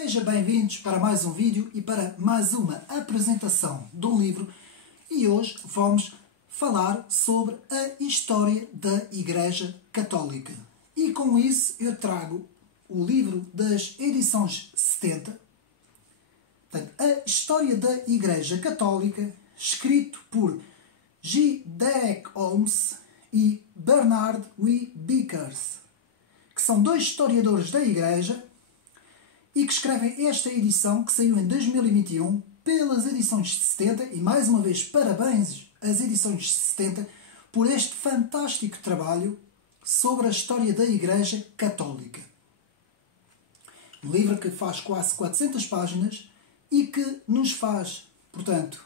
Sejam bem-vindos para mais um vídeo e para mais uma apresentação do livro. E hoje vamos falar sobre a história da Igreja Católica. E com isso eu trago o livro das edições 70, portanto, a História da Igreja Católica, escrito por G. Derek Holmes e Bernard W. Vickers, que são dois historiadores da Igreja e que escrevem esta edição que saiu em 2021 pelas edições 70, e mais uma vez parabéns às edições 70 por este fantástico trabalho sobre a história da Igreja Católica. Um livro que faz quase 400 páginas e que nos faz, portanto,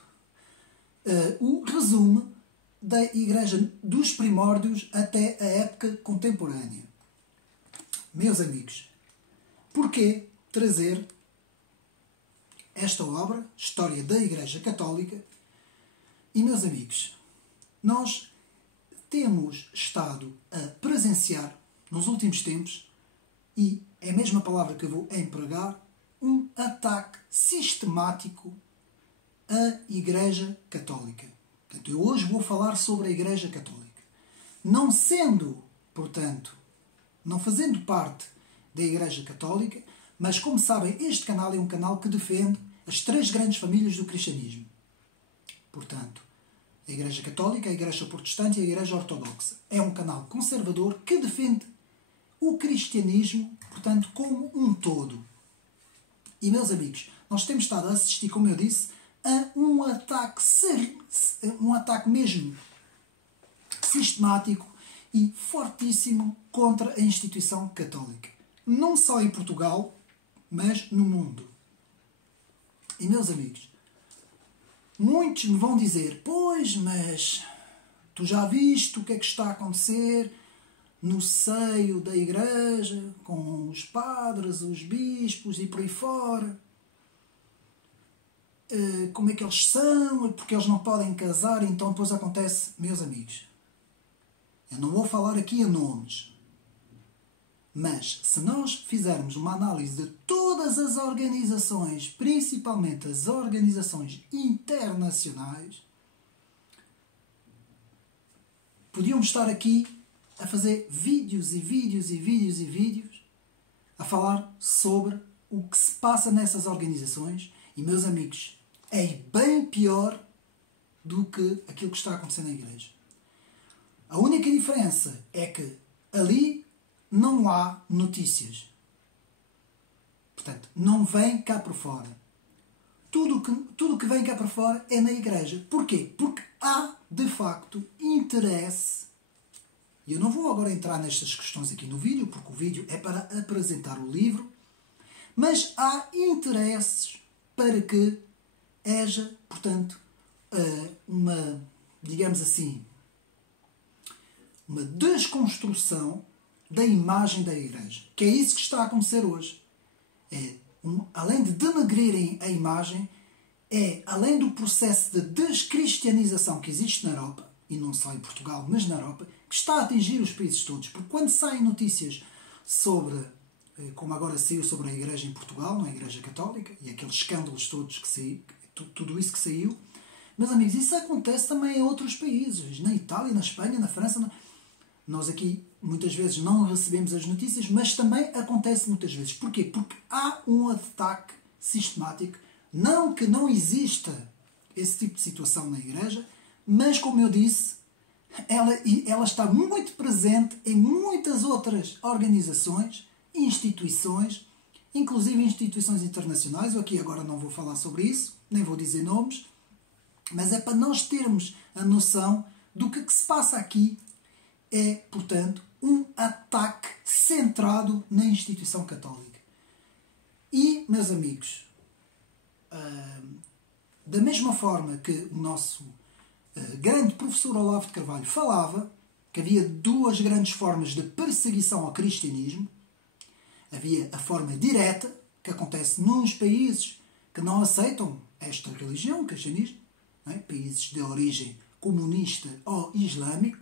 o resumo da Igreja dos primórdios até a época contemporânea. Meus amigos, porquê trazer esta obra, História da Igreja Católica? E, meus amigos, nós temos estado a presenciar nos últimos tempos, e é a mesma palavra que eu vou empregar, um ataque sistemático à Igreja Católica. Portanto, eu hoje vou falar sobre a Igreja Católica. Não sendo, portanto, não fazendo parte da Igreja Católica, mas como sabem, este canal é um canal que defende as três grandes famílias do cristianismo. Portanto, a Igreja Católica, a Igreja Protestante e a Igreja Ortodoxa. É um canal conservador que defende o cristianismo, portanto, como um todo. E, meus amigos, nós temos estado a assistir, como eu disse, a um ataque mesmo sistemático e fortíssimo contra a instituição católica. Não só em Portugal, mas no mundo. E, meus amigos, muitos me vão dizer: pois, mas tu já viste o que é que está a acontecer no seio da Igreja, com os padres, os bispos e por aí fora. Como é que eles são, porque eles não podem casar, então depois acontece. Meus amigos, eu não vou falar aqui a nomes, mas se nós fizermos uma análise de todas as organizações, principalmente as organizações internacionais, podíamos estar aqui a fazer vídeos e vídeos e vídeos e vídeos a falar sobre o que se passa nessas organizações. E, meus amigos, é bem pior do que aquilo que está acontecendo na Igreja. A única diferença é que ali não há notícias. Portanto, não vem cá por fora. Tudo que vem cá por fora é na Igreja. Porquê? Porque há, de facto, interesse. E eu não vou agora entrar nestas questões aqui no vídeo, porque o vídeo é para apresentar o livro, mas há interesses para que haja, portanto, uma, digamos assim, uma desconstrução da imagem da Igreja. Que é isso que está a acontecer hoje. Além de denegrirem a imagem, além do processo de descristianização que existe na Europa, e não só em Portugal, mas na Europa, que está a atingir os países todos. Porque quando saem notícias sobre, como agora saiu sobre a Igreja em Portugal, não é? A Igreja Católica, e aqueles escândalos todos que saíram, tudo isso que saiu, meus amigos, isso acontece também em outros países, na Itália, na Espanha, na França. Nós aqui muitas vezes não recebemos as notícias, mas também acontece muitas vezes. Porquê? Porque há um ataque sistemático. Não que não exista esse tipo de situação na Igreja, mas, como eu disse, ela está muito presente em muitas outras organizações, instituições, inclusive instituições internacionais. Eu aqui agora não vou falar sobre isso, nem vou dizer nomes, mas é para nós termos a noção do que se passa aqui. É, portanto, um ataque centrado na instituição católica. E, meus amigos, da mesma forma que o nosso grande professor Olavo de Carvalho falava que havia duas grandes formas de perseguição ao cristianismo, havia a forma direta, que acontece nos países que não aceitam esta religião, o cristianismo, não é? Países de origem comunista ou islâmico,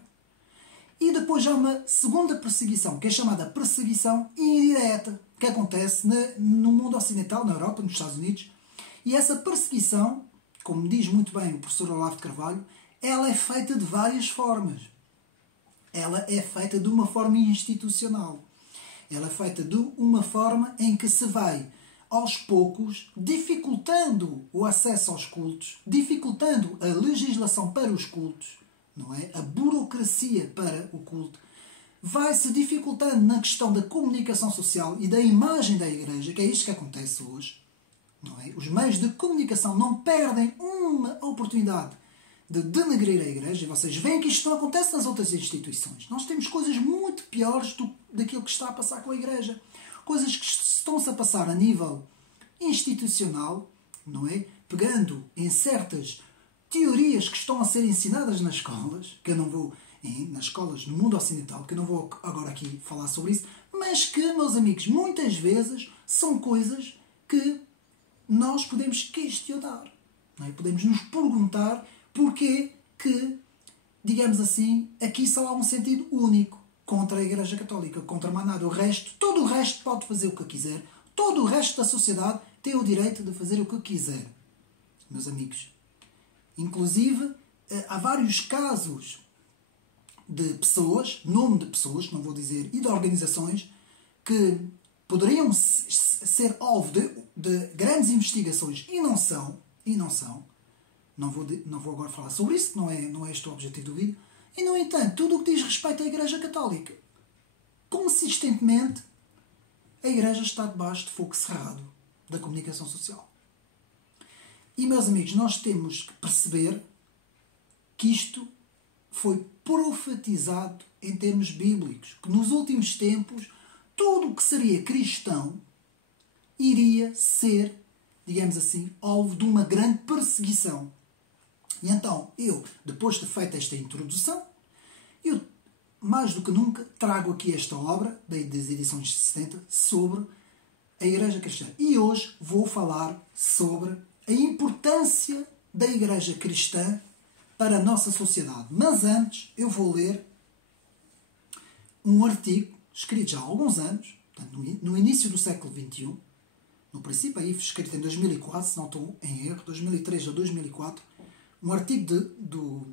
E depois há uma segunda perseguição, que é chamada perseguição indireta, que acontece no mundo ocidental, na Europa, nos Estados Unidos. E essa perseguição, como diz muito bem o professor Olavo de Carvalho, ela é feita de várias formas. Ela é feita de uma forma institucional. Ela é feita de uma forma em que se vai, aos poucos, dificultando o acesso aos cultos, dificultando a legislação para os cultos, não é? A burocracia para o culto, vai-se dificultando na questão da comunicação social e da imagem da Igreja, que é isto que acontece hoje, não é? Os meios de comunicação não perdem uma oportunidade de denegrir a Igreja. E vocês veem que isto não acontece nas outras instituições. Nós temos coisas muito piores daquilo que está a passar com a Igreja. Coisas que estão-se a passar a nível institucional, não é? Pegando em certas teorias que estão a ser ensinadas nas escolas, que eu não vou, nas escolas no mundo ocidental, que eu não vou agora aqui falar sobre isso, mas que, meus amigos, muitas vezes são coisas que nós podemos questionar, não é? Podemos nos perguntar porquê que, digamos assim, aqui só há um sentido único contra a Igreja Católica, contra mais nada. Todo o resto pode fazer o que quiser, todo o resto da sociedade tem o direito de fazer o que quiser, meus amigos. Inclusive, há vários casos de pessoas, nome de pessoas, não vou dizer, e de organizações que poderiam ser alvo de grandes investigações e não são. Não vou agora falar sobre isso, não é este o objetivo do vídeo. E, no entanto, tudo o que diz respeito à Igreja Católica, consistentemente, a Igreja está debaixo de fogo cerrado da comunicação social. E, meus amigos, nós temos que perceber que isto foi profetizado em termos bíblicos, que nos últimos tempos tudo o que seria cristão iria ser, digamos assim, alvo de uma grande perseguição. E então, depois de feita esta introdução, eu, mais do que nunca, trago aqui esta obra, das edições 70, sobre a Igreja Cristã. E hoje vou falar sobre a importância da Igreja Cristã para a nossa sociedade. Mas antes, eu vou ler um artigo escrito já há alguns anos, no início do século XXI, no princípio, aí escrito em 2004, se não estou em erro, 2003 ou 2004, um artigo do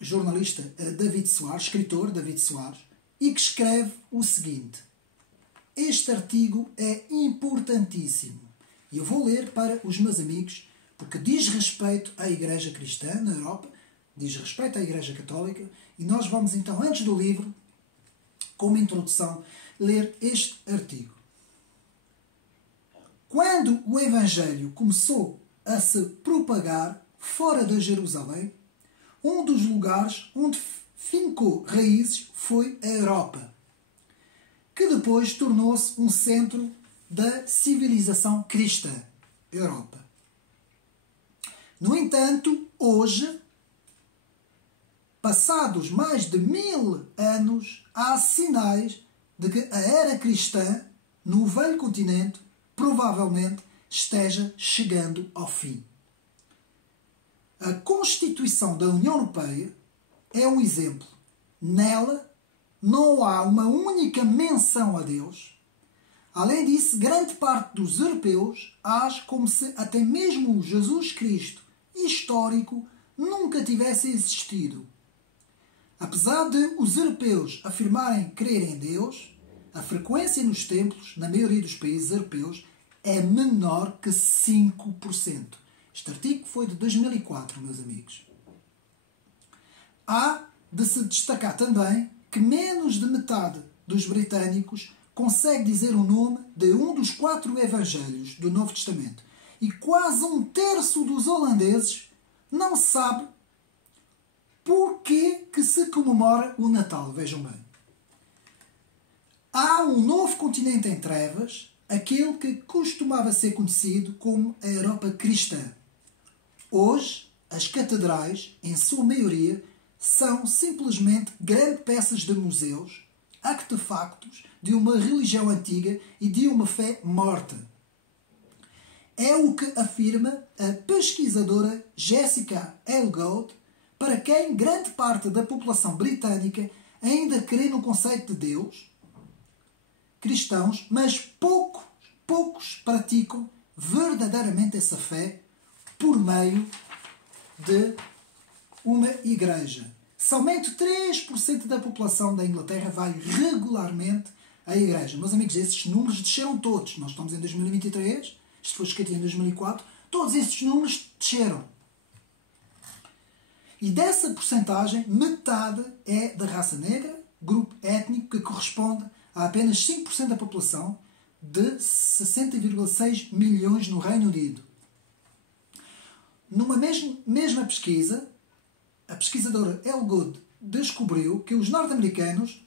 jornalista David Soares, escritor David Soares, e que escreve o seguinte. Este artigo é importantíssimo. E eu vou ler para os meus amigos, porque diz respeito à Igreja Cristã na Europa, diz respeito à Igreja Católica, e nós vamos então, antes do livro, como introdução, ler este artigo. Quando o Evangelho começou a se propagar fora de Jerusalém, um dos lugares onde fincou raízes foi a Europa, que depois tornou-se um centro da civilização cristã, Europa. No entanto, hoje, passados mais de 1000 anos, há sinais de que a era cristã no velho continente provavelmente esteja chegando ao fim. A Constituição da União Europeia é um exemplo. Nela não há uma única menção a Deus. Além disso, grande parte dos europeus age como se até mesmo Jesus Cristo histórico nunca tivesse existido. Apesar de os europeus afirmarem crer em Deus, a frequência nos templos, na maioria dos países europeus, é menor que 5%. Este artigo foi de 2004, meus amigos. Há de se destacar também que menos de metade dos britânicos consegue dizer o nome de um dos 4 evangelhos do Novo Testamento. E quase um terço dos holandeses não sabe porquê que se comemora o Natal. Vejam bem. Há um novo continente em trevas, aquele que costumava ser conhecido como a Europa cristã. Hoje, as catedrais, em sua maioria, são simplesmente grandes peças de museus, artefactos de uma religião antiga e de uma fé morta. É o que afirma a pesquisadora Jessica L. Gold, para quem grande parte da população britânica ainda crê no conceito de Deus, cristãos, mas poucos praticam verdadeiramente essa fé por meio de uma igreja. Somente 3% da população da Inglaterra vai regularmente à igreja. Meus amigos, esses números desceram todos. Nós estamos em 2023, isto foi escrito em 2004, todos esses números desceram. E dessa porcentagem, metade é da raça negra, grupo étnico que corresponde a apenas 5% da população de 60,6 milhões no Reino Unido. Numa mesma pesquisa, a pesquisadora Elle Good descobriu que os norte-americanos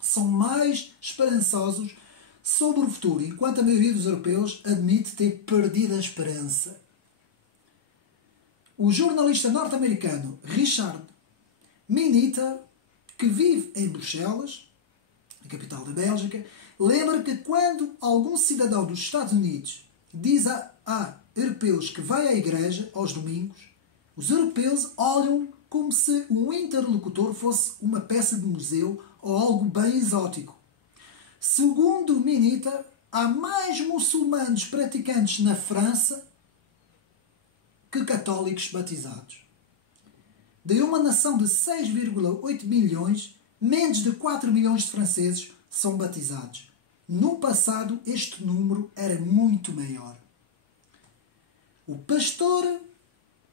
são mais esperançosos sobre o futuro, enquanto a maioria dos europeus admite ter perdido a esperança. O jornalista norte-americano Richard Miniter, que vive em Bruxelas, a capital da Bélgica, lembra que quando algum cidadão dos Estados Unidos diz a europeus que vai à igreja aos domingos, os europeus olham como se um interlocutor fosse uma peça de museu ou algo bem exótico. Segundo Miniter, há mais muçulmanos praticantes na França que católicos batizados. De uma nação de 6,8 milhões, menos de 4 milhões de franceses são batizados. No passado, este número era muito maior. O pastor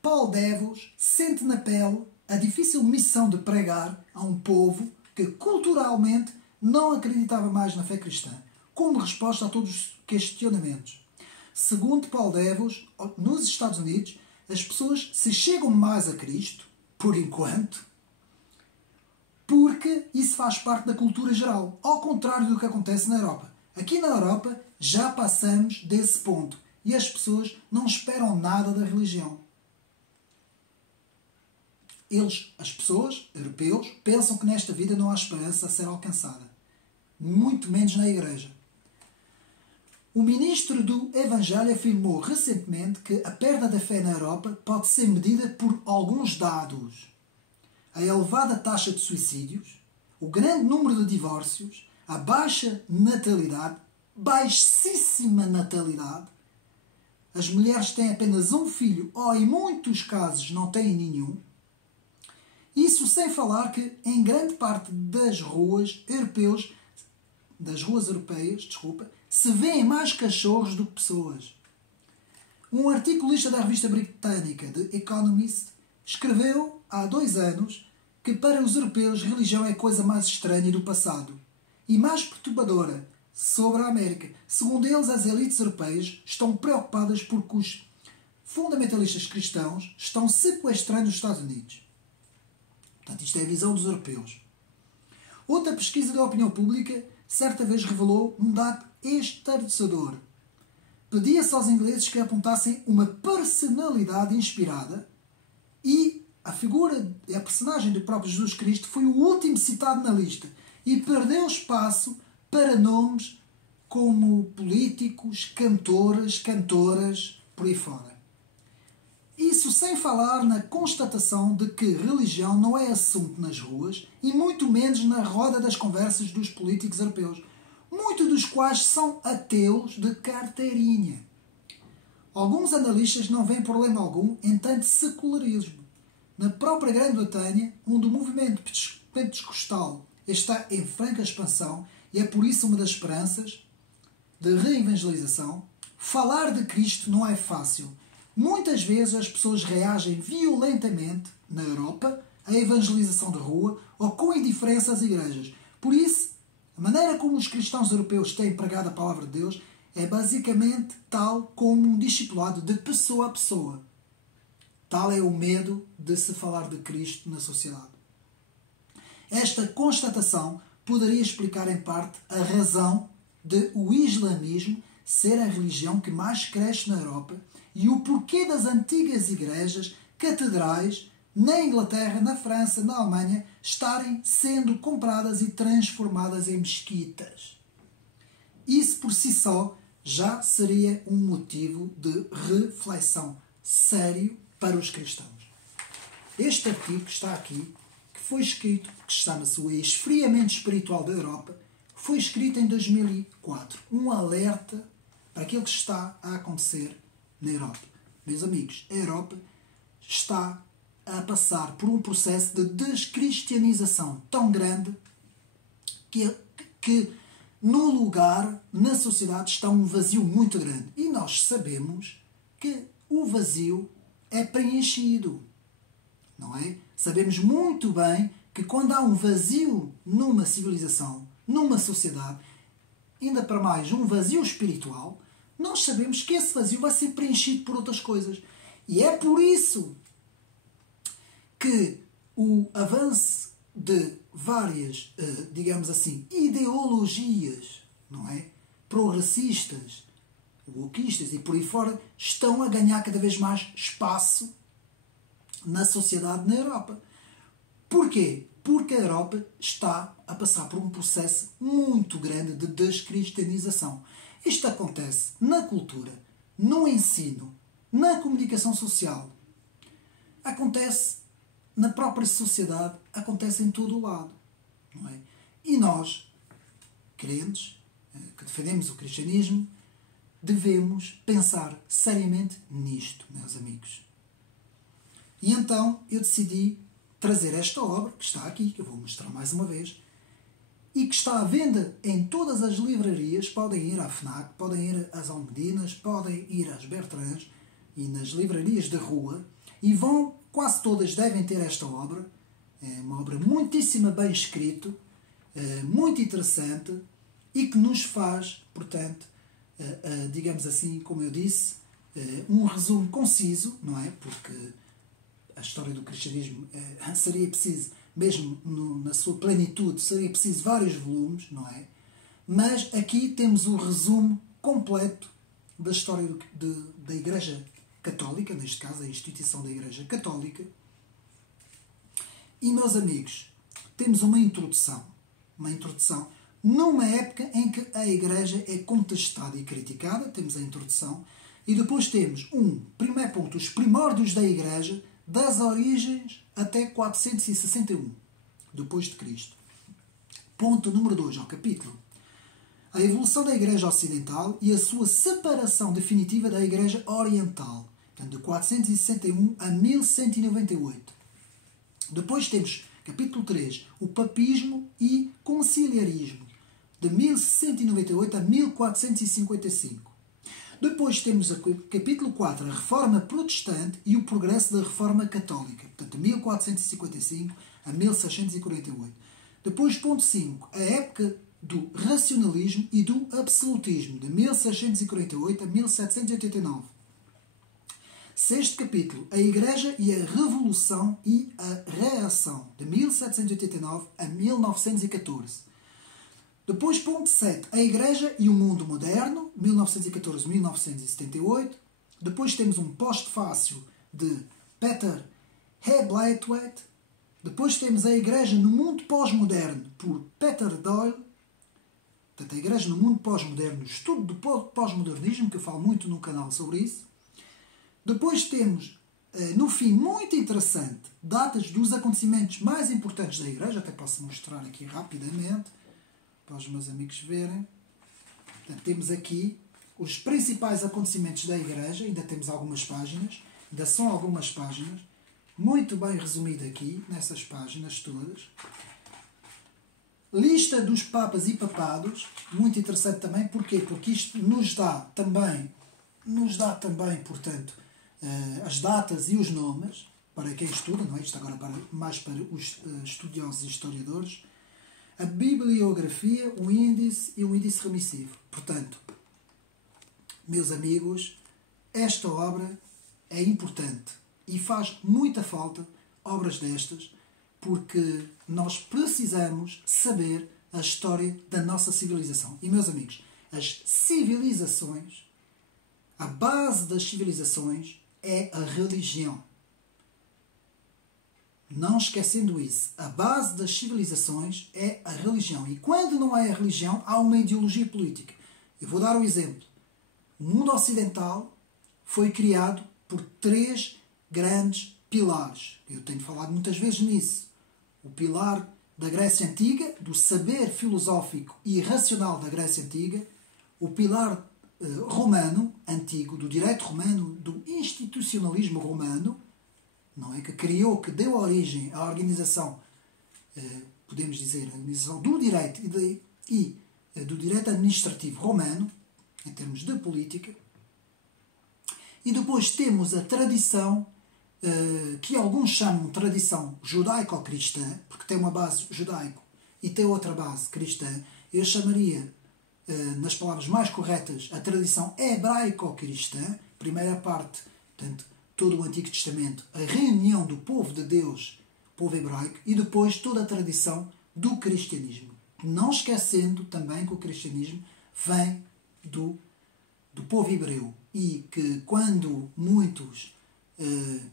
Paul Devos sente na pele a difícil missão de pregar a um povo que culturalmente não acreditava mais na fé cristã, como resposta a todos os questionamentos. Segundo Paul Devos, nos Estados Unidos, as pessoas se chegam mais a Cristo, por enquanto, porque isso faz parte da cultura geral, ao contrário do que acontece na Europa. Aqui na Europa já passamos desse ponto e as pessoas não esperam nada da religião. As pessoas, europeus, pensam que nesta vida não há esperança a ser alcançada. Muito menos na igreja. O ministro do Evangelho afirmou recentemente que a perda da fé na Europa pode ser medida por alguns dados. A elevada taxa de suicídios, o grande número de divórcios, a baixa natalidade, baixíssima natalidade, as mulheres têm apenas um filho ou, em muitos casos, não têm nenhum. Isso sem falar que, em grande parte das ruas europeias, se vêem mais cachorros do que pessoas. Um articulista da revista britânica The Economist escreveu há 2 anos que para os europeus religião é a coisa mais estranha do passado e mais perturbadora sobre a América. Segundo eles, as elites europeias estão preocupadas porque os fundamentalistas cristãos estão sequestrando os Estados Unidos. Portanto, isto é a visão dos europeus. Outra pesquisa da opinião pública certa vez revelou um dado estarrecedor. Pedia-se aos ingleses que apontassem uma personalidade inspirada e a personagem do próprio Jesus Cristo foi o último citado na lista e perdeu espaço para nomes como políticos, cantoras, por aí fora. Isso sem falar na constatação de que religião não é assunto nas ruas e muito menos na roda das conversas dos políticos europeus, muitos dos quais são ateus de carteirinha. Alguns analistas não veem problema algum em tanto secularismo. Na própria Grã-Bretanha, onde o movimento pentecostal está em franca expansão e é por isso uma das esperanças de reevangelização, falar de Cristo não é fácil. Muitas vezes as pessoas reagem violentamente, na Europa, à evangelização de rua ou com indiferença às igrejas. Por isso, a maneira como os cristãos europeus têm pregado a palavra de Deus é basicamente tal como um discipulado de pessoa a pessoa. Tal é o medo de se falar de Cristo na sociedade. Esta constatação poderia explicar em parte a razão de o islamismo ser a religião que mais cresce na Europa e o porquê das antigas igrejas, catedrais, na Inglaterra, na França, na Alemanha, estarem sendo compradas e transformadas em mesquitas. Isso por si só já seria um motivo de reflexão sério para os cristãos. este artigo que está aqui, que foi escrito, que chama-se o Esfriamento Espiritual da Europa, foi escrito em 2004. Um alerta para aquilo que está a acontecer na Europa. Meus amigos, a Europa está a passar por um processo de descristianização tão grande que no lugar, na sociedade, está um vazio muito grande. E nós sabemos que o vazio é preenchido. Não é? Sabemos muito bem que quando há um vazio numa civilização, numa sociedade, ainda para mais um vazio espiritual, nós sabemos que esse vazio vai ser preenchido por outras coisas. E é por isso que o avanço de várias, digamos assim, ideologias, não é? Progressistas, wokeistas e por aí fora, estão a ganhar cada vez mais espaço na sociedade na Europa. Porquê? Porque a Europa está a passar por um processo muito grande de descristianização. Isto acontece na cultura, no ensino, na comunicação social. Acontece na própria sociedade, acontece em todo o lado. Não é? E nós, crentes, que defendemos o cristianismo, devemos pensar seriamente nisto, meus amigos. E então eu decidi trazer esta obra, que está aqui, que eu vou mostrar mais uma vez, e que está à venda em todas as livrarias. Podem ir à FNAC, podem ir às Almedinas, podem ir às Bertrands e nas livrarias da rua, e vão, quase todas devem ter esta obra. É uma obra muitíssimo bem escrita, muito interessante, e que nos faz, portanto, digamos assim, como eu disse, um resumo conciso, não é? Porque a história do cristianismo seria preciso, mesmo na sua plenitude, seria preciso vários volumes, não é? Mas aqui temos o resumo completo da história da Igreja Católica, neste caso a instituição da Igreja Católica. E, meus amigos, temos uma introdução numa época em que a Igreja é contestada e criticada. Temos a introdução e depois temos primeiro ponto, os primórdios da Igreja, das origens até 461 depois de Cristo. Ponto número 2 ao capítulo: a evolução da Igreja Ocidental e a sua separação definitiva da Igreja Oriental, portanto, de 461 a 1198. Depois temos capítulo 3, o Papismo e Conciliarismo, de 1198 a 1455. Depois temos o capítulo 4, a Reforma Protestante e o Progresso da Reforma Católica, portanto, de 1455 a 1648. Depois, ponto 5, a época do racionalismo e do absolutismo, de 1648 a 1789. Sexto capítulo, a Igreja e a Revolução e a Reação, de 1789 a 1914. Depois, ponto 7, a Igreja e o Mundo Moderno, 1914-1978. Depois temos um pós-fácil de Peter Heblaetwet. Depois temos a Igreja no Mundo Pós-Moderno, por Peter Doyle. Portanto, a Igreja no Mundo Pós-Moderno, estudo do pós-modernismo, que eu falo muito no canal sobre isso. Depois temos, no fim, muito interessante, datas dos acontecimentos mais importantes da Igreja. Até posso mostrar aqui rapidamente, para os meus amigos verem. Portanto, temos aqui os principais acontecimentos da Igreja. Ainda temos algumas páginas, ainda são algumas páginas, muito bem resumido aqui, nessas páginas todas. Lista dos papas e papados, muito interessante também. Porquê? Porque isto nos dá também, portanto, as datas e os nomes, para quem estuda, não é? Isto agora mais para os estudiosos e historiadores. A bibliografia, o índice e o índice remissivo. Portanto, meus amigos, esta obra é importante e faz muita falta obras destas, porque nós precisamos saber a história da nossa civilização. E, meus amigos, as civilizações, a base das civilizações é a religião. Não esquecendo isso, a base das civilizações é a religião. E quando não é a religião, há uma ideologia política. Eu vou dar um exemplo. O mundo ocidental foi criado por três grandes pilares. Eu tenho falado muitas vezes nisso. O pilar da Grécia Antiga, do saber filosófico e racional da Grécia Antiga, o pilar romano, antigo, do direito romano, do institucionalismo romano, não é? Que deu origem à organização, podemos dizer, a organização do direito e do direito administrativo romano, em termos de política. E depois temos a tradição, que alguns chamam de tradição judaico-cristã, porque tem uma base judaico e tem outra base cristã. Eu chamaria, nas palavras mais corretas, a tradição hebraico-cristã, primeira parte, portanto, todo o Antigo Testamento, a reunião do povo de Deus, povo hebraico, e depois toda a tradição do cristianismo. Não esquecendo também que o cristianismo vem do povo hebreu e que quando muitos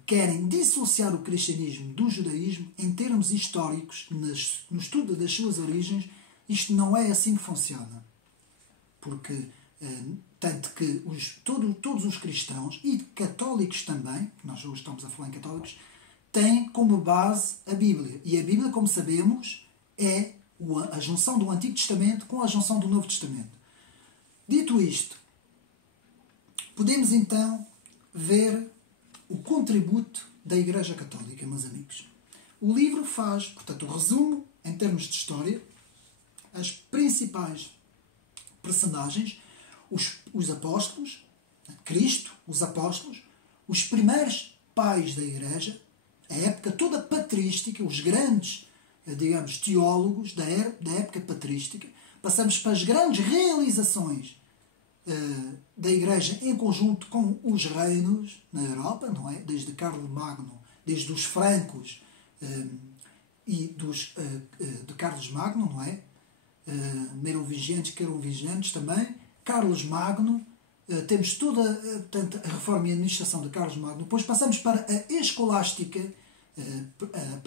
querem dissociar o cristianismo do judaísmo, em termos históricos, no estudo das suas origens, isto não é assim que funciona. Porque, tanto que todos os cristãos e católicos também, nós hoje estamos a falar em católicos, têm como base a Bíblia. E a Bíblia, como sabemos, é a junção do Antigo Testamento com a junção do Novo Testamento. Dito isto, podemos então ver o contributo da Igreja Católica, meus amigos. O livro faz, portanto, o resumo, em termos de história, as principais personagens, os apóstolos, Cristo, os apóstolos, os primeiros pais da Igreja, a época toda patrística, os grandes, digamos, teólogos da época patrística. Passamos para as grandes realizações da Igreja em conjunto com os reinos na Europa, não é? Desde Carlos Magno, desde os francos e de Carlos Magno, não é? Merovingianos, carolingianos também, Carlos Magno, temos toda portanto, a reforma e a administração de Carlos Magno. Depois passamos para a escolástica,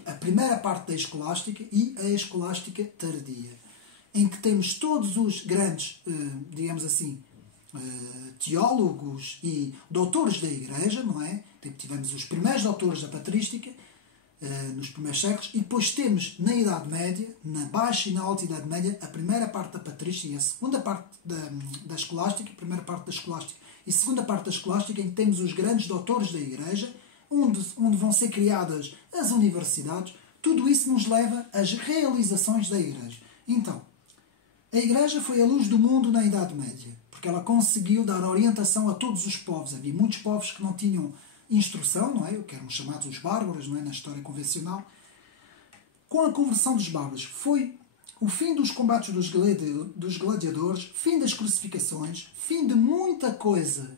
a primeira parte da escolástica e a escolástica tardia, em que temos todos os grandes, digamos assim, teólogos e doutores da Igreja, não é? Tivemos os primeiros doutores da patrística, nos primeiros séculos, e depois temos na Idade Média, na Baixa e na Alta Idade Média, a primeira parte da patrística e a segunda parte da escolástica, a primeira parte da escolástica e a segunda parte da escolástica, em que temos os grandes doutores da Igreja, onde vão ser criadas as universidades. Tudo isso nos leva às realizações da Igreja. Então, a Igreja foi a luz do mundo na Idade Média, porque ela conseguiu dar orientação a todos os povos. Havia muitos povos que não tinham instrução, não é? Que eram chamados os bárbaros, não é? Na história convencional. Com a conversão dos bárbaros foi o fim dos combates dos gladiadores, fim das crucificações, fim de muita coisa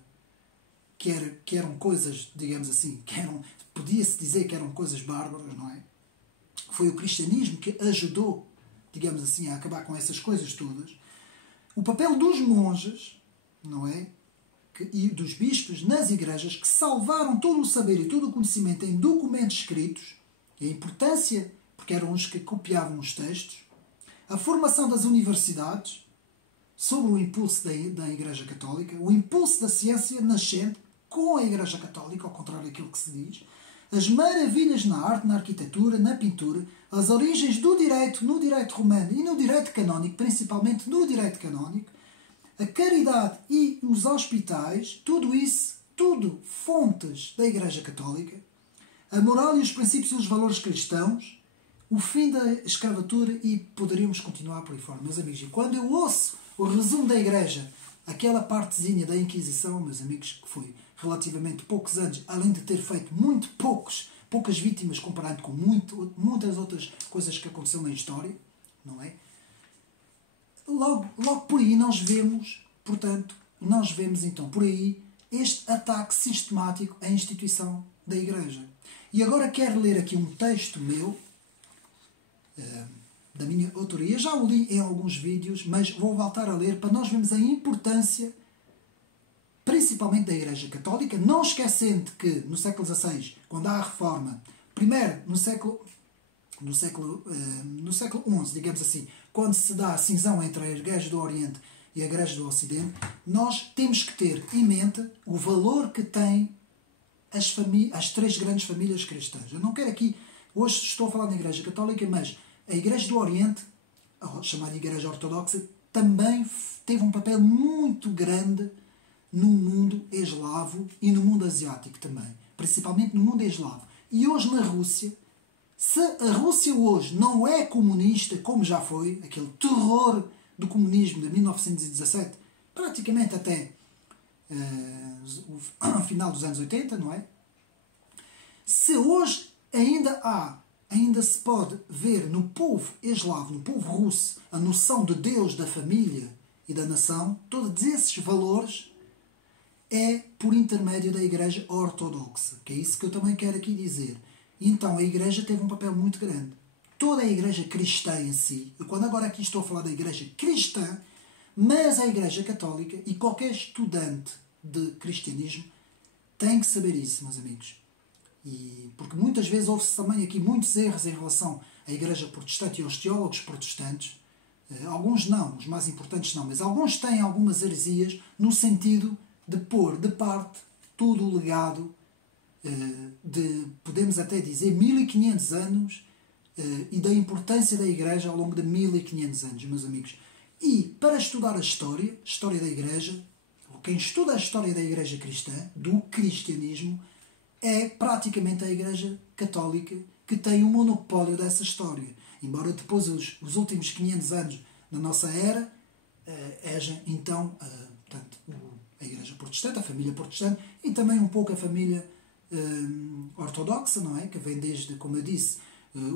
que eram coisas, digamos assim, podia-se dizer que eram coisas bárbaras, não é? Foi o cristianismo que ajudou, digamos assim, a acabar com essas coisas todas. O papel dos monges, não é? E dos bispos nas igrejas, que salvaram todo o saber e todo o conhecimento em documentos escritos, e a importância, porque eram os que copiavam os textos, a formação das universidades, sob o impulso da Igreja Católica, o impulso da ciência nascente com a Igreja Católica, ao contrário daquilo que se diz, as maravilhas na arte, na arquitetura, na pintura, as origens do direito no direito romano e no direito canónico, principalmente no direito canónico, a caridade e os hospitais, tudo isso, tudo fontes da Igreja Católica, a moral e os princípios e os valores cristãos, o fim da escravatura, e poderíamos continuar por aí fora, meus amigos. E quando eu ouço o resumo da Igreja, aquela partezinha da Inquisição, meus amigos, que foi relativamente poucos anos, além de ter feito muito poucas vítimas comparado com muitas outras coisas que aconteceram na história, não é? Logo por aí nós vemos então por aí este ataque sistemático à instituição da Igreja. E agora quero ler aqui um texto meu, da minha autoria. Já o li em alguns vídeos, mas vou voltar a ler para nós vermos a importância, principalmente da Igreja Católica, não esquecendo que no século XVI, quando há a Reforma, primeiro no século XI, digamos assim, quando se dá a cisão entre a Igreja do Oriente e a Igreja do Ocidente, nós temos que ter em mente o valor que tem as três grandes famílias cristãs. Eu não quero aqui, hoje estou a falar da Igreja Católica, mas a Igreja do Oriente, a chamada Igreja Ortodoxa, também teve um papel muito grande no mundo eslavo e no mundo asiático também. Principalmente no mundo eslavo. E hoje na Rússia, se a Rússia hoje não é comunista, como já foi, aquele terror do comunismo de 1917, praticamente até o final dos anos 80, não é? Se hoje ainda se pode ver no povo eslavo, no povo russo, a noção de Deus, da família e da nação, todos esses valores é por intermédio da Igreja Ortodoxa, que é isso que eu também quero aqui dizer. Então a Igreja teve um papel muito grande. Toda a Igreja cristã em si, eu quando agora aqui estou a falar da Igreja cristã, mas a Igreja Católica e qualquer estudante de cristianismo tem que saber isso, meus amigos. Porque muitas vezes houve-se também aqui muitos erros em relação à Igreja Protestante e aos teólogos protestantes. Alguns não, os mais importantes não, mas alguns têm algumas heresias no sentido de pôr de parte todo o legado de, podemos até dizer, 1500 anos e da importância da Igreja ao longo de 1500 anos, meus amigos. E para estudar a história da Igreja, quem estuda a história da Igreja cristã, do cristianismo, é praticamente a Igreja Católica que tem o monopólio dessa história. Embora depois os últimos 500 anos da nossa era, então, portanto, a Igreja Protestante, a família protestante, e também um pouco a família ortodoxa, não é? Que vem desde, como eu disse,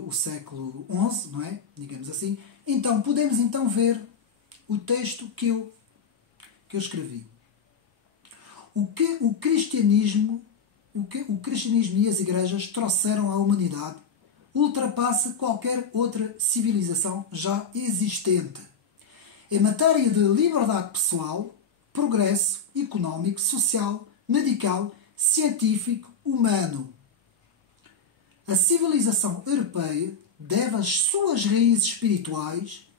o século XI, não é? Digamos assim. Então, podemos então ver o texto que eu escrevi. O cristianismo e as igrejas trouxeram à humanidade ultrapassa qualquer outra civilização já existente. Em matéria de liberdade pessoal, progresso económico, social, medical, científico, humano. A civilização europeia deve as suas raízes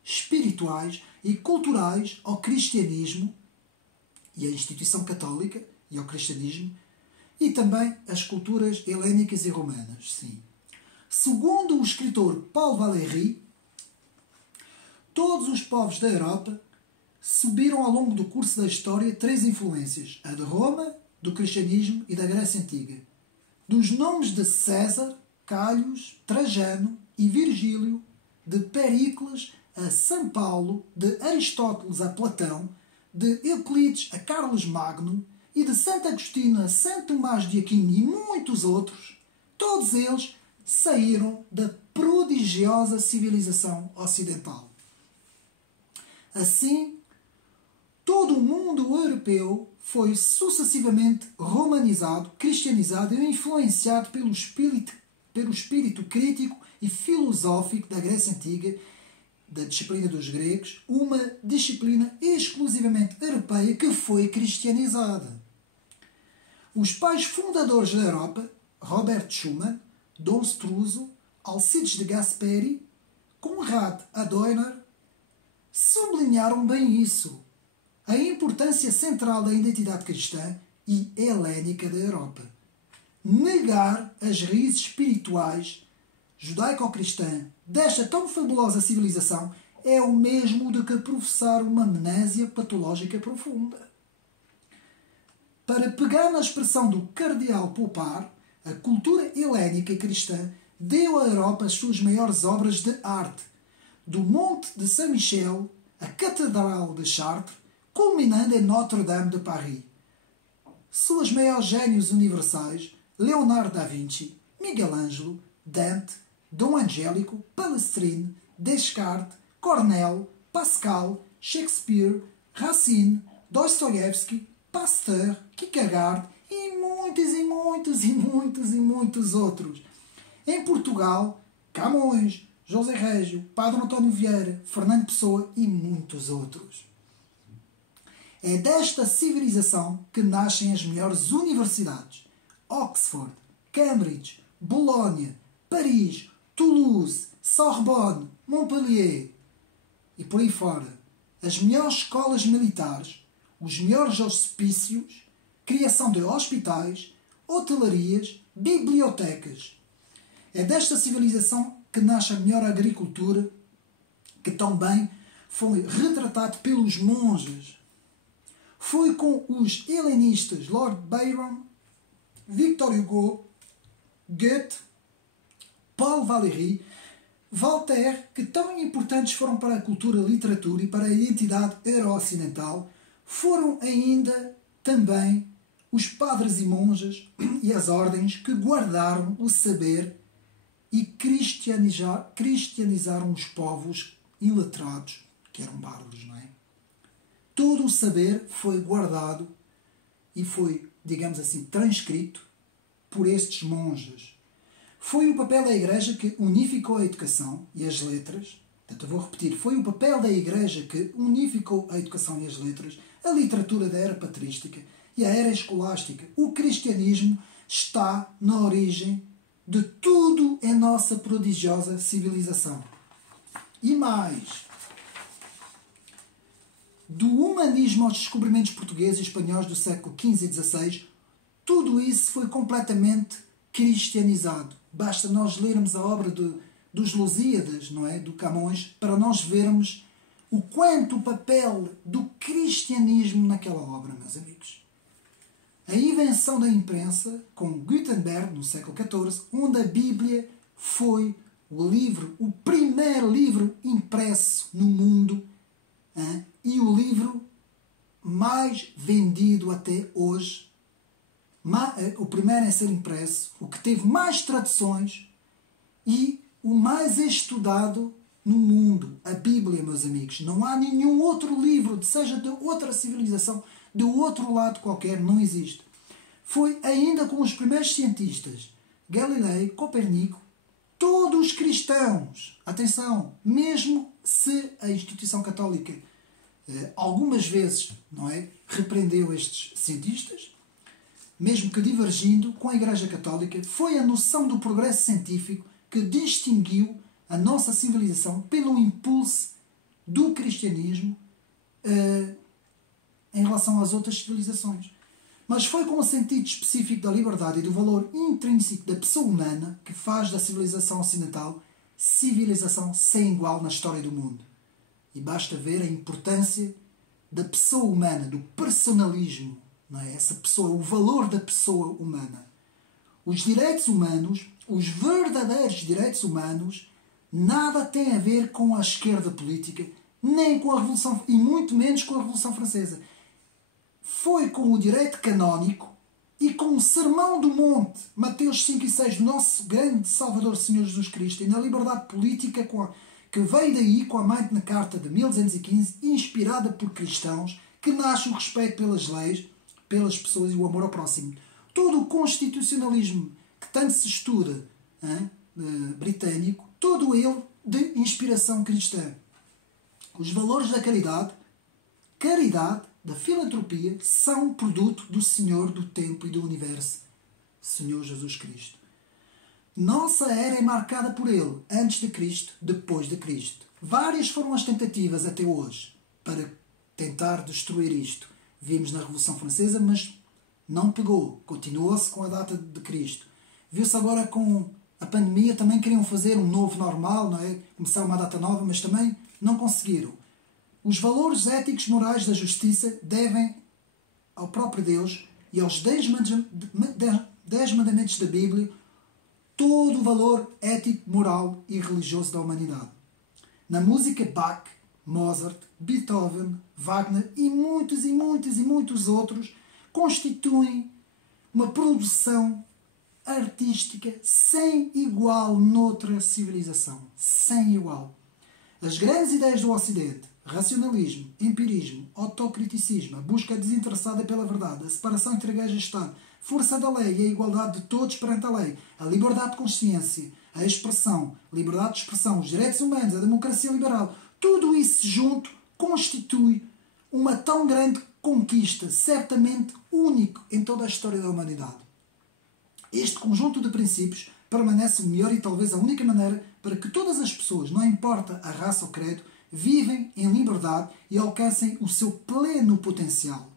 espirituais e culturais ao cristianismo e à instituição católica e ao cristianismo e também às culturas helénicas e romanas. Sim. Segundo o escritor Paul Valéry, todos os povos da Europa subiram ao longo do curso da história três influências: a de Roma, do cristianismo e da Grécia Antiga. Dos nomes de César, Calhos, Trajano e Virgílio, de Pericles a São Paulo, de Aristóteles a Platão, de Euclides a Carlos Magno e de Santo Agostinho a Santo Tomás de Aquino e muitos outros, todos eles saíram da prodigiosa civilização ocidental. Assim, todo o mundo europeu foi sucessivamente romanizado, cristianizado e influenciado pelo espírito crítico e filosófico da Grécia Antiga, da disciplina dos gregos, uma disciplina exclusivamente europeia que foi cristianizada. Os pais fundadores da Europa, Robert Schumann, Dom Struzo, Alcides de Gasperi, Konrad Adenauer, sublinharam bem isso, a importância central da identidade cristã e helénica da Europa. Negar as raízes espirituais judaico-cristã desta tão fabulosa civilização é o mesmo do que professar uma amnésia patológica profunda. Para pegar na expressão do cardeal Popar, a cultura helénica e cristã deu à Europa as suas maiores obras de arte, do Monte de Saint-Michel à Catedral de Chartres, culminando em Notre-Dame de Paris. Suas maiores gênios universais, Leonardo da Vinci, Miguel Ângelo, Dante, Dom Angélico, Palestrine, Descartes, Cornell, Pascal, Shakespeare, Racine, Dostoiévski, Pasteur, Kierkegaard e muitos outros. Em Portugal, Camões, José Régio, Padre António Vieira, Fernando Pessoa e muitos outros. É desta civilização que nascem as melhores universidades: Oxford, Cambridge, Bolonha, Paris, Toulouse, Sorbonne, Montpellier e por aí fora. As melhores escolas militares, os melhores hospícios, criação de hospitais, hotelarias, bibliotecas. É desta civilização que nasce a melhor agricultura, que também foi retratado pelos monges. Foi com os helenistas Lord Byron, Victor Hugo, Goethe, Paul Valéry, Voltaire, que tão importantes foram para a cultura, a literatura e para a identidade euro-ocidental, foram ainda também os padres e monjas e as ordens que guardaram o saber e cristianizaram os povos iletrados, que eram bárbaros, não é? Todo o saber foi guardado e foi, digamos assim, transcrito por estes monges. Foi o papel da Igreja que unificou a educação e as letras. Portanto, eu vou repetir. Foi o papel da Igreja que unificou a educação e as letras, a literatura da era patrística e a era escolástica. O cristianismo está na origem de tudo em nossa prodigiosa civilização. E mais, do humanismo aos descobrimentos portugueses e espanhóis do século XV e XVI, tudo isso foi completamente cristianizado. Basta nós lermos a obra dos Lusíadas, não é? Do Camões, para nós vermos o quanto o papel do cristianismo naquela obra, meus amigos. A invenção da imprensa, com Gutenberg, no século XIV, onde a Bíblia foi o primeiro livro impresso no mundo, e o livro mais vendido até hoje, o primeiro a ser impresso, o que teve mais traduções e o mais estudado no mundo, a Bíblia, meus amigos. Não há nenhum outro livro, seja de outra civilização, de outro lado qualquer, não existe. Foi ainda com os primeiros cientistas, Galileu, Copérnico, todos cristãos. Atenção, mesmo se a instituição católica algumas vezes, não é, repreendeu estes cientistas, mesmo que divergindo com a Igreja Católica, foi a noção do progresso científico que distinguiu a nossa civilização pelo impulso do cristianismo em relação às outras civilizações. Mas foi com o sentido específico da liberdade e do valor intrínseco da pessoa humana que faz da civilização ocidental civilização sem igual na história do mundo. E basta ver a importância da pessoa humana, do personalismo, não é? Essa pessoa, o valor da pessoa humana. Os direitos humanos, os verdadeiros direitos humanos, nada têm a ver com a esquerda política, nem com a Revolução, e muito menos com a Revolução Francesa. Foi com o direito canónico e com o Sermão do Monte, Mateus 5 e 6, do nosso grande Salvador Senhor Jesus Cristo, e na liberdade política que veio daí com a Magna Carta de 1215, inspirada por cristãos, que nasce o respeito pelas leis, pelas pessoas e o amor ao próximo. Todo o constitucionalismo que tanto se estuda, britânico, todo ele de inspiração cristã. Os valores da caridade, da filantropia, são produto do Senhor do tempo e do universo, Senhor Jesus Cristo. Nossa era é marcada por ele, antes de Cristo, depois de Cristo. Várias foram as tentativas até hoje para tentar destruir isto. Vimos na Revolução Francesa, mas não pegou. Continuou-se com a data de Cristo. Viu-se agora com a pandemia, também queriam fazer um novo normal, não é? Começar uma data nova, mas também não conseguiram. Os valores éticos morais da justiça devem ao próprio Deus e aos 10 mandamentos da Bíblia todo o valor ético, moral e religioso da humanidade. Na música, Bach, Mozart, Beethoven, Wagner e muitos outros constituem uma produção artística sem igual noutra civilização. Sem igual. As grandes ideias do Ocidente, racionalismo, empirismo, autocriticismo, a busca desinteressada pela verdade, a separação entre igreja e Estado, força da lei e a igualdade de todos perante a lei, a liberdade de consciência, a expressão, liberdade de expressão, os direitos humanos, a democracia liberal, tudo isso junto constitui uma tão grande conquista, certamente único em toda a história da humanidade. Este conjunto de princípios permanece o melhor e talvez a única maneira para que todas as pessoas, não importa a raça ou credo, vivem em liberdade e alcancem o seu pleno potencial.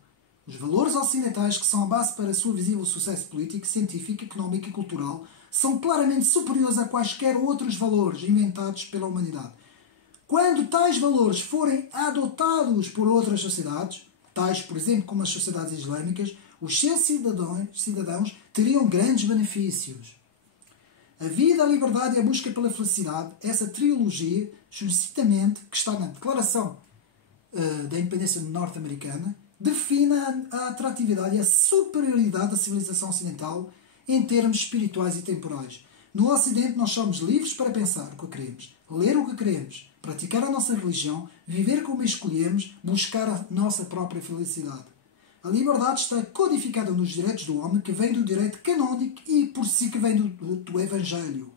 Os valores ocidentais, que são a base para o seu visível sucesso político, científico, económico e cultural, são claramente superiores a quaisquer outros valores inventados pela humanidade. Quando tais valores forem adotados por outras sociedades, tais, por exemplo, como as sociedades islâmicas, os seus cidadãos teriam grandes benefícios. A vida, a liberdade e a busca pela felicidade, essa trilogia, explicitamente, que está na Declaração da Independência Norte-Americana, define a atratividade e a superioridade da civilização ocidental em termos espirituais e temporais. No Ocidente nós somos livres para pensar o que queremos, ler o que queremos, praticar a nossa religião, viver como escolhemos, buscar a nossa própria felicidade. A liberdade está codificada nos direitos do homem, que vem do direito canónico e por si que vem do Evangelho.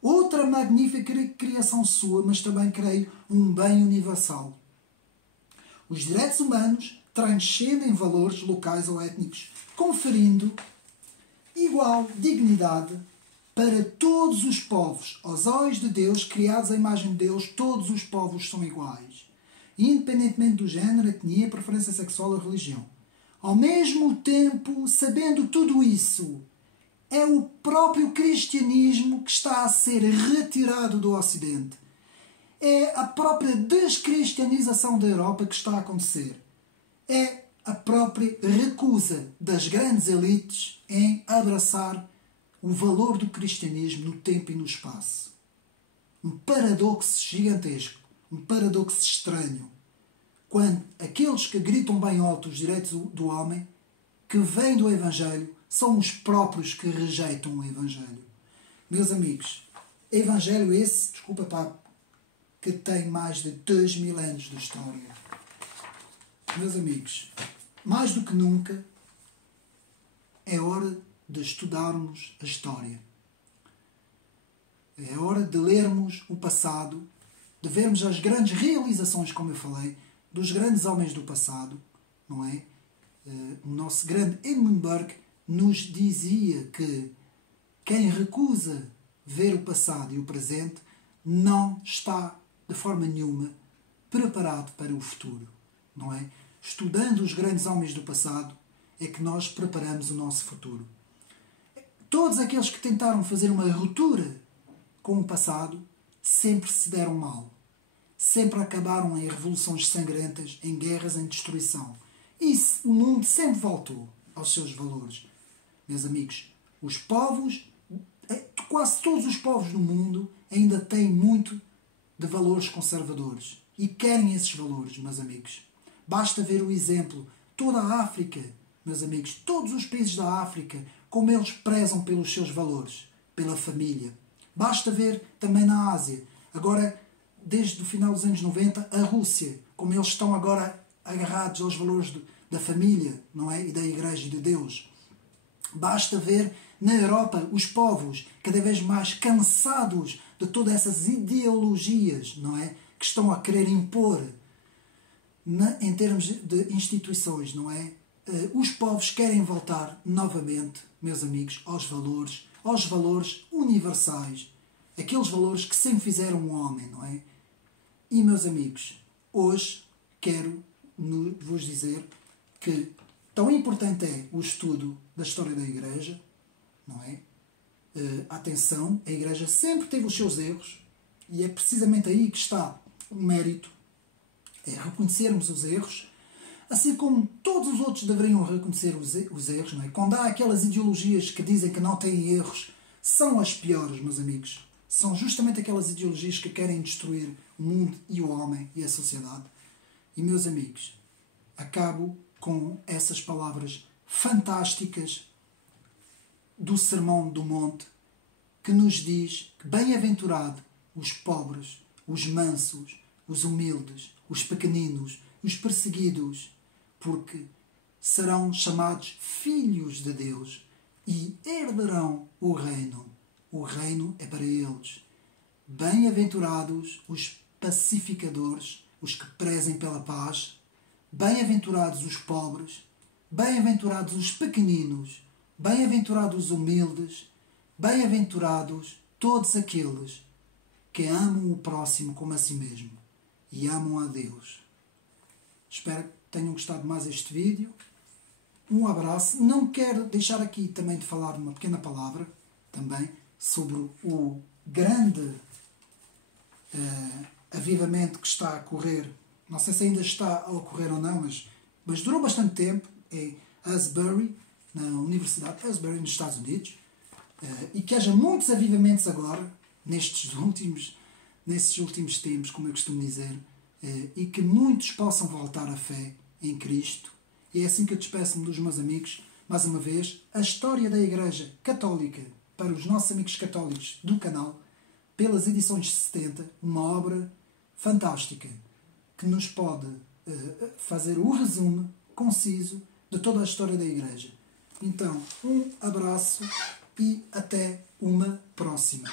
Outra magnífica criação sua, mas também creio um bem universal. Os direitos humanos transcendem valores locais ou étnicos, conferindo igual dignidade para todos os povos. Aos olhos de Deus, criados à imagem de Deus, todos os povos são iguais, independentemente do género, etnia, preferência sexual ou religião. Ao mesmo tempo, sabendo tudo isso, é o próprio cristianismo que está a ser retirado do Ocidente. É a própria descristianização da Europa que está a acontecer. É a própria recusa das grandes elites em abraçar o valor do cristianismo no tempo e no espaço. Um paradoxo gigantesco, um paradoxo estranho, quando aqueles que gritam bem alto os direitos do homem, que vêm do Evangelho, são os próprios que rejeitam o Evangelho. Meus amigos, Evangelho esse, desculpa pá, que tem mais de 2000 anos de história. Meus amigos, mais do que nunca, é hora de estudarmos a história. É hora de lermos o passado, de vermos as grandes realizações, como eu falei, dos grandes homens do passado, não é? O nosso grande Edmund Burke nos dizia que quem recusa ver o passado e o presente não está, de forma nenhuma, preparado para o futuro, não é? Estudando os grandes homens do passado é que nós preparamos o nosso futuro. Todos aqueles que tentaram fazer uma ruptura com o passado sempre se deram mal. Sempre acabaram em revoluções sangrentas, em guerras, em destruição. E o mundo sempre voltou aos seus valores. Meus amigos, os povos, quase todos os povos do mundo ainda têm muito de valores conservadores. E querem esses valores, meus amigos. Basta ver o exemplo. Toda a África, meus amigos, todos os países da África, como eles prezam pelos seus valores, pela família. Basta ver também na Ásia. Agora, desde o final dos anos 90, a Rússia, como eles estão agora agarrados aos valores da família, não é? E da Igreja de Deus. Basta ver na Europa os povos cada vez mais cansados de todas essas ideologias, não é? Que estão a querer impor em termos de instituições, não é? Os povos querem voltar novamente, meus amigos, aos valores universais, aqueles valores que sempre fizeram o homem, não é? E, meus amigos, hoje quero vos dizer que tão importante é o estudo da história da Igreja, não é? Atenção, a Igreja sempre teve os seus erros e é precisamente aí que está o mérito, é reconhecermos os erros, assim como todos os outros deveriam reconhecer os erros, não é? Quando há aquelas ideologias que dizem que não têm erros, são as piores, meus amigos. São justamente aquelas ideologias que querem destruir o mundo e o homem e a sociedade. E, meus amigos, acabo com essas palavras fantásticas do Sermão do Monte, que nos diz que bem-aventurado os pobres, os mansos, os humildes, os pequeninos, os perseguidos, porque serão chamados filhos de Deus e herdarão o reino. O reino é para eles. Bem-aventurados os pacificadores, os que prezem pela paz. Bem-aventurados os pobres. Bem-aventurados os pequeninos. Bem-aventurados os humildes. Bem-aventurados todos aqueles que amam o próximo como a si mesmo e amam a Deus. Espero que tenham gostado mais este vídeo um abraço. Não quero deixar aqui também de falar uma pequena palavra também sobre o grande avivamento que está a ocorrer. Não sei se ainda está a ocorrer ou não, mas durou bastante tempo. É Asbury, na Universidade de Asbury, nos Estados Unidos. E que haja muitos avivamentos agora, nestes últimos tempos, como eu costumo dizer, e que muitos possam voltar à fé em Cristo. E é assim que eu despeço-me dos meus amigos. Mais uma vez, a história da Igreja Católica, para os nossos amigos católicos do canal, pelas edições de 70, uma obra fantástica, que nos pode fazer o resumo conciso de toda a história da Igreja. Então, um abraço e até uma próxima.